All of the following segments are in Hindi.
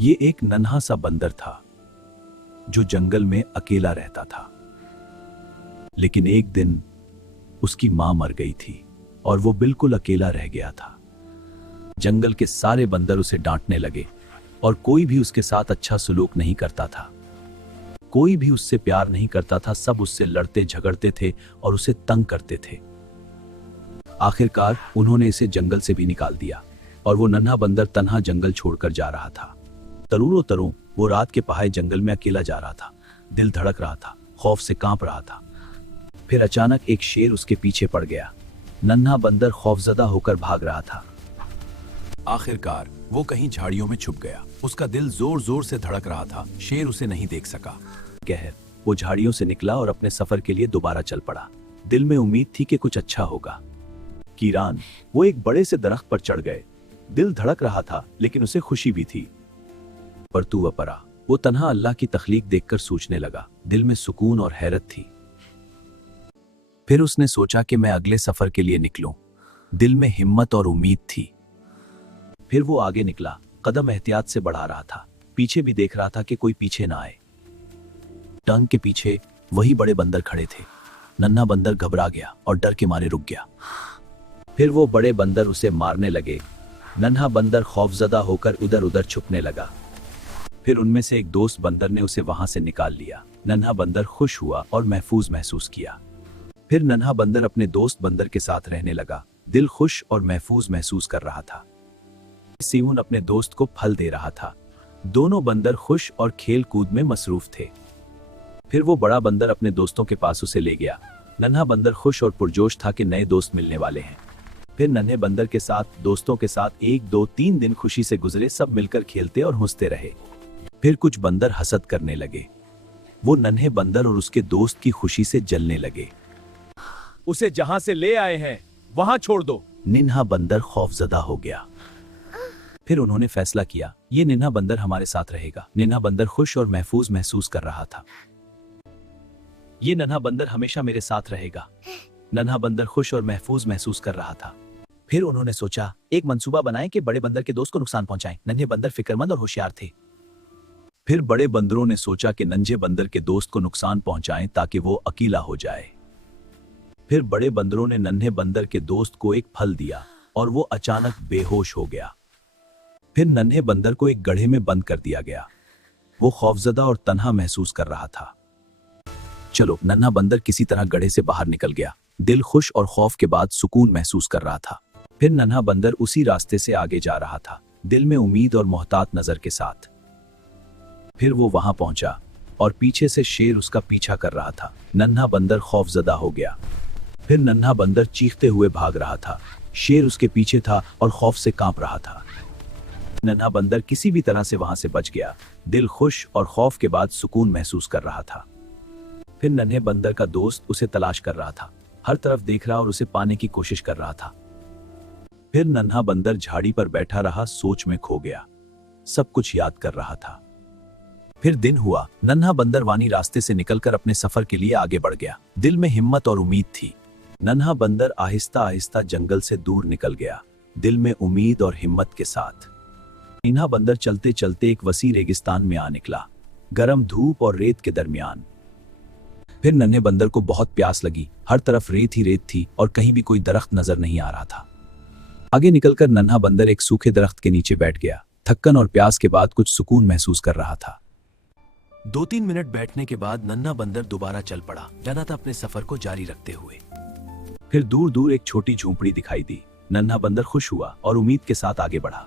ये एक नन्हा सा बंदर था जो जंगल में अकेला रहता था। लेकिन एक दिन उसकी मां मर गई थी और वो बिल्कुल अकेला रह गया था। जंगल के सारे बंदर उसे डांटने लगे और कोई भी उसके साथ अच्छा सलूक नहीं करता था। कोई भी उससे प्यार नहीं करता था। सब उससे लड़ते झगड़ते थे और उसे तंग करते थे। आखिरकार उन्होंने इसे जंगल से भी निकाल दिया और वो नन्हा बंदर तन्हा जंगल छोड़कर जा रहा था। तरों तरों वो रात के पहाड़ जंगल में अकेला जा रहा था। दिल धड़क रहा था, खौफ से कांप रहा था। फिर अचानक एक शेर उसके पीछे पड़ गया। नन्हा बंदर खौफजदा होकर भाग रहा था। आखिरकार वो कहीं झाड़ियों में छुप गया। उसका दिल जोर जोर से धड़क रहा था। शेर उसे नहीं देख सका। कहर वो झाड़ियों से निकला और अपने सफर के लिए दोबारा चल पड़ा। दिल में उम्मीद थी कि कुछ अच्छा होगा। कीरान वो एक बड़े से दरख्त पर चढ़ गए। दिल धड़क रहा था लेकिन उसे खुशी भी थी। पर तू वपरा वो तन्हा अल्लाह की तख्लीक देखकर सोचने लगा। दिल में सुकून और हैरत थी। फिर उसने सोचा कि मैं अगले सफर के लिए निकलूं। दिल में हिम्मत और उम्मीद थी। फिर वो आगे निकला, कदम एहतियात से बढ़ा रहा था। पीछे भी देख रहा था कि कोई पीछे ना आए। टंग के पीछे वही बड़े बंदर खड़े थे। नन्हा बंदर घबरा गया और डर के मारे रुक गया। फिर वो बड़े बंदर उसे मारने लगे। नन्हा बंदर खौफजदा होकर उधर उधर छुपने लगा। फिर उनमें से एक दोस्त बंदर ने उसे वहां से निकाल लिया। नन्हा बंदर खुश हुआ और महफूज महसूस किया। फिर नन्हा बंदर अपने दोस्त बंदर के साथ रहने लगा। दिल खुश और महफूज महसूस कर रहा था। सीउन अपने दोस्त को फल दे रहा था। दोनों बंदर खुश और खेल कूद में मसरूफ थे। फिर वो बड़ा बंदर अपने दोस्तों के पास उसे ले गया। नन्हा बंदर खुश और पुरजोश था कि नए दोस्त मिलने वाले हैं। फिर नन्हे बंदर के साथ दोस्तों के साथ 1 2 3 दिन खुशी से गुजरे। सब मिलकर खेलते और हंसते रहे। फिर कुछ बंदर हसद करने लगे। वो नन्हे बंदर और उसके दोस्त की खुशी से जलने लगे। उसे जहां से ले आए हैं वहां छोड़ दो। नन्हा बंदर खौफजदा हो गया। फिर उन्होंने फैसला किया, ये नन्हा बंदर हमारे साथ रहेगा। नन्हा बंदर खुश और महफूज महसूस कर रहा था। ये नन्हा बंदर हमेशा मेरे साथ रहेगा। नन्हा बंदर खुश और महफूज महसूस कर रहा था। फिर उन्होंने सोचा, एक मंसूबा बनाएं कि बड़े बंदर के दोस्त को नुकसान पहुंचाएं। नन्हे बंदर फिक्रमंद और होशियार थे। फिर बड़े बंदरों ने सोचा कि नन्हे बंदर के दोस्त को नुकसान पहुंचाएं ताकि वो अकेला हो जाए। फिर बड़े बंदरों ने नन्हे बंदर के दोस्त को एक फल दिया और वो अचानक बेहोश हो गया। फिर नन्हे बंदर को एक गड्ढे में बंद कर दिया गया। वो खौफजदा और तन्हा महसूस कर रहा था। चलो, नन्हा बंदर किसी तरह गड्ढे से बाहर निकल गया। दिल खुश और खौफ के बाद सुकून महसूस कर रहा था। फिर नन्हा बंदर उसी रास्ते से आगे जा रहा था, दिल में उम्मीद और मोहतात नजर के साथ। फिर वो वहां पहुंचा और पीछे से शेर उसका पीछा कर रहा था। नन्हा बंदर खौफजदा हो गया। फिर नन्हा बंदर चीखते हुए भाग रहा था। शेर उसके पीछे था और खौफ से कांप रहा था। नन्हा बंदर किसी भी तरह से वहां से बच गया। दिल खुश और खौफ के बाद सुकून महसूस कर रहा था। फिर नन्हे बंदर का दोस्त उसे तलाश कर रहा था। हर तरफ देख रहा और उसे पाने की कोशिश कर रहा था। फिर नन्हा बंदर झाड़ी पर बैठा रहा, सोच में खो गया। सब कुछ याद कर रहा था। फिर दिन हुआ। नन्हा बंदर वानी रास्ते से निकलकर अपने सफर के लिए आगे बढ़ गया। दिल में हिम्मत और उम्मीद थी। नन्हा बंदर आहिस्ता आहिस्ता जंगल से दूर निकल गया, दिल में उम्मीद और हिम्मत के साथ। नन्हा बंदर चलते चलते एक वसी रेगिस्तान में आ निकला, गर्म धूप और रेत के दरमियान। फिर नन्हे बंदर को बहुत प्यास लगी। हर तरफ रेत ही रेत थी और कहीं भी कोई दरख्त नजर नहीं आ रहा था। आगे निकलकर नन्हा बंदर एक सूखे दरख्त के नीचे बैठ गया। थक्कन और प्यास के बाद कुछ सुकून महसूस कर रहा था। 2-3 मिनट बैठने के बाद नन्हा बंदर दोबारा चल पड़ा, जाना था अपने सफर को जारी रखते हुए। फिर दूर दूर एक छोटी झोंपड़ी दिखाई दी। नन्हा बंदर खुश हुआ और उम्मीद के साथ आगे बढ़ा।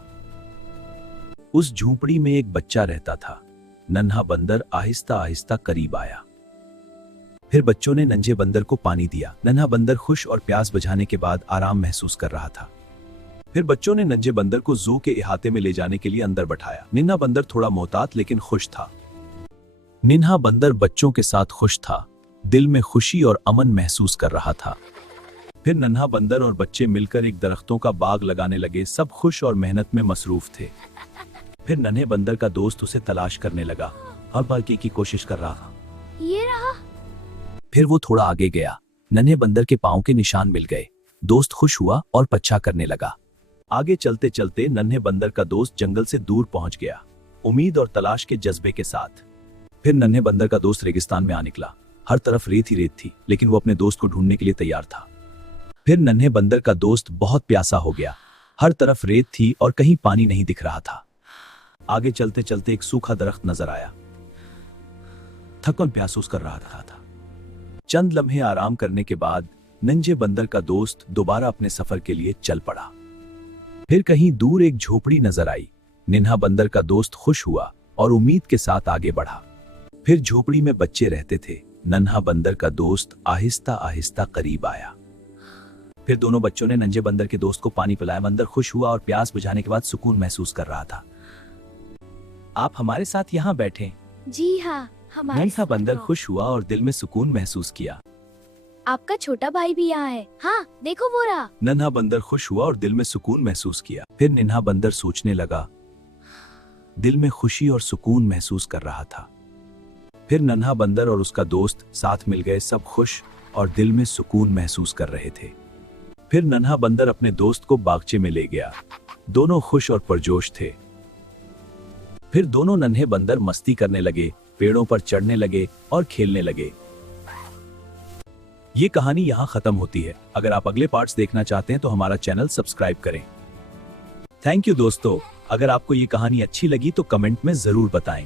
उस झोंपड़ी में एक बच्चा रहता था। नन्हा बंदर आहिस्ता आहिस्ता करीब आया। फिर बच्चों ने नन्हे बंदर को पानी दिया। नन्हा बंदर खुश और प्यास बुझाने के बाद आराम महसूस कर रहा था। फिर बच्चों ने नन्हे बंदर को जू के इहाते में ले जाने के लिए अंदर बैठाया। नन्हा बंदर थोड़ा मोहतात लेकिन खुश था। नन्हा बंदर बच्चों के साथ खुश था, दिल में खुशी और अमन महसूस कर रहा था। फिर नन्हा बंदर और बच्चे मिलकर एक दरख्तों का बाग लगाने लगे। सब खुश और मेहनत में मसरूफ थे। फिर नन्हे बंदर का दोस्त उसे तलाश करने लगा, हर बार की कोशिश कर रहा था। ये रहा। फिर वो थोड़ा आगे गया। नन्हे बंदर के पांव के निशान मिल गए। दोस्त खुश हुआ और पीछा करने लगा। आगे चलते चलते नन्हे बंदर का दोस्त जंगल से दूर पहुंच गया। उम्मीद और तलाश के जज्बे के साथ। फिर नन्हे बंदर का दोस्त रेगिस्तान में आ निकला। हर तरफ रेत ही रेत थी, लेकिन वो अपने दोस्त को ढूंढने के लिए तैयार था। फिर नन्हे बंदर का दोस्त बहुत प्यासा हो गया। हर तरफ रेत थी और कहीं पानी नहीं दिख रहा था। आगे चलते चलते एक सूखा दरख्त नजर आया। थकन महसूस कर रहा था। चंद लम्हे आराम करने के बाद नंजे बंदर का दोस्त दोबारा अपने सफर के लिए चल पड़ा। फिर कहीं दूर एक झोपड़ी नजर आई। नन्हा बंदर का दोस्त खुश हुआ और उम्मीद के साथ आगे बढ़ा। फिर झोपड़ी में बच्चे रहते थे। नन्हा बंदर का दोस्त आहिस्ता आहिस्ता करीब आया। फिर दोनों बच्चों ने नंजे बंदर के दोस्त को पानी पिलाया। बंदर खुश हुआ और प्यास बुझाने के बाद सुकून महसूस कर रहा था। आप हमारे साथ यहाँ बैठे। जी हाँ, हमारे नन्हा साथ बंदर रहो। खुश हुआ और दिल में सुकून महसूस किया। आपका छोटा भाई भी यहाँ है। हाँ, देखो वो रहा। नन्हा बंदर खुश हुआ और दिल में सुकून महसूस किया। फिर नन्हा बंदर सोचने लगा। दिल में खुशी और सुकून महसूस कर रहा था। फिर नन्हा बंदर और उसका दोस्त साथ मिल गए। सब खुश और दिल में सुकून महसूस कर रहे थे। फिर नन्हा बंदर अपने दोस्त को बागचे में ले गया। दोनों खुश और पुरजोश थे। फिर दोनों नन्हे बंदर मस्ती करने लगे, पेड़ों पर चढ़ने लगे और खेलने लगे। ये कहानी यहाँ खत्म होती है। अगर आप अगले पार्ट्स देखना चाहते हैं तो हमारा चैनल सब्सक्राइब करें। थैंक यू दोस्तों। अगर आपको ये कहानी अच्छी लगी तो कमेंट में जरूर बताएं।